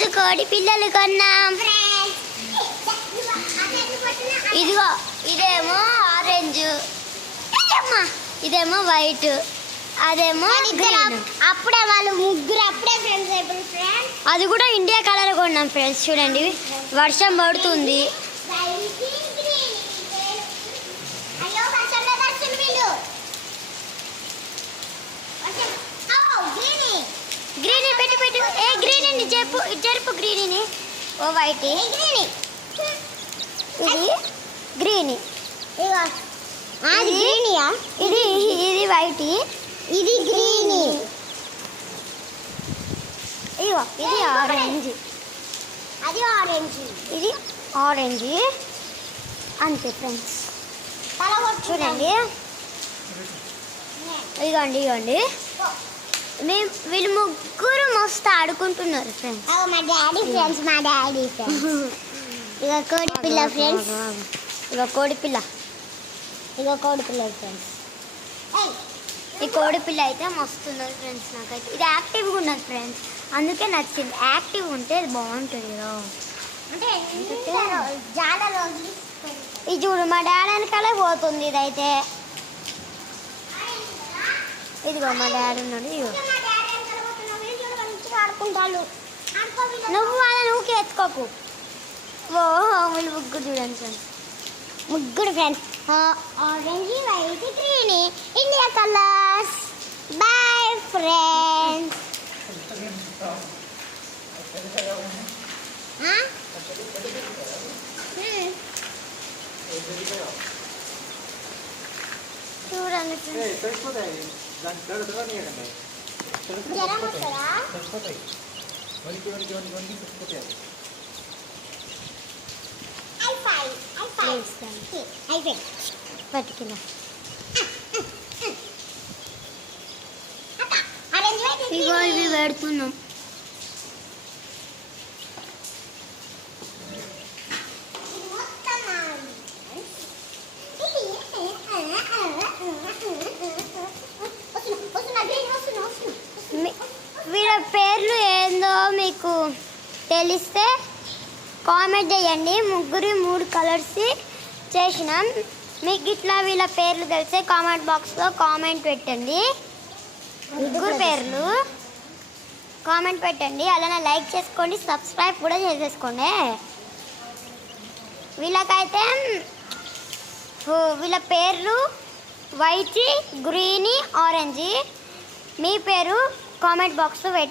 ఈరోజు కోడి పిల్లలు కొన్నాం. ఇదిగో ఇదేమో ఆరెంజ్, ఇదేమో వైట్, అదేమో గ్రీన్. అప్పుడే వాళ్ళు ముగ్గురు అప్పుడే ఫ్రెండ్స్ అయిపోయి ఫ్రెండ్స్. అది కూడా ఇండియా కలర్ కొన్నాం ఫ్రెండ్స్. చూడండి వర్షం పడుతుంది. గ్రీన్ పెట్టు పెట్టు. ఏ గ్రీన్ అని చెప్పు, జరుపు గ్రీన్. ఓ వైట్, గ్రీన్ ఇది గ్రీన్, అది గ్రీనియా, ఇది ఇది వైట్, ఇది గ్రీన్, ఇగో ఇది ఆరెంజ్, అది ఆరెంజ్, ఇది ఆరెంజ్. అంతే ఫ్రెండ్స్. చూడండి ఇగోండి ఇగోండి వీళ్ళు ముగ్గురు మస్తు ఆడుకుంటున్నారు ఫ్రెండ్స్. మా డాడీ ఫ్రెండ్స్, మా డాడీ ఫ్రెండ్స్. ఇక కోడి పిల్ల ఫ్రెండ్స్, ఇక కోడి పిల్ల, ఇక కోడి పిల్ల ఫ్రెండ్స్. ఈ కోడి పిల్ల అయితే మస్తు ఉన్నది ఫ్రెండ్స్. నాకైతే ఇది యాక్టివ్గా ఉన్నది ఫ్రెండ్స్, అందుకే నచ్చింది. యాక్టివ్గా ఉంటే ఇది బాగుంటుంది కదా. అంటే చాలా రోజులు ఇది చూడు మా డాడీ వెనకాలే పోతుంది. ఇదైతే ఇదిగో మా డాడీ ఉన్నాడు. ఇదిగో ఆడుకుంటారు. నువ్వు వాళ్ళని ఊకే ఎత్తుకోకు. ఓ వీళ్ళు ముగ్గురు చూడండి ఫ్రెండ్స్, ముగ్గురు friends. Orange, white, green, India colours. Boy friends. చూడండి జ్వరం వస్తుందా? పట్టుకున్నా. ఇగో ఇవి పెడుతున్నాం. వీళ్ళ పేర్లు ఏందో మీకు తెలిస్తే కామెంట్ చేయండి. ముగ్గురు 3 కలర్స్ చేసినాం. మీకు ఇట్లా వీళ్ళ పేర్లు తెలిస్తే కామెంట్ బాక్స్లో కామెంట్ పెట్టండి. ముగ్గురు పేర్లు కామెంట్ పెట్టండి. అలానే లైక్ చేసుకోండి, సబ్స్క్రైబ్ కూడా చేసేసుకోండి. వీళ్ళకైతే వీళ్ళ పేర్లు వైట్, గ్రీన్, ఆరెంజ్. మీ పేరు కామెంట్ బాక్స్లో పెట్టండి.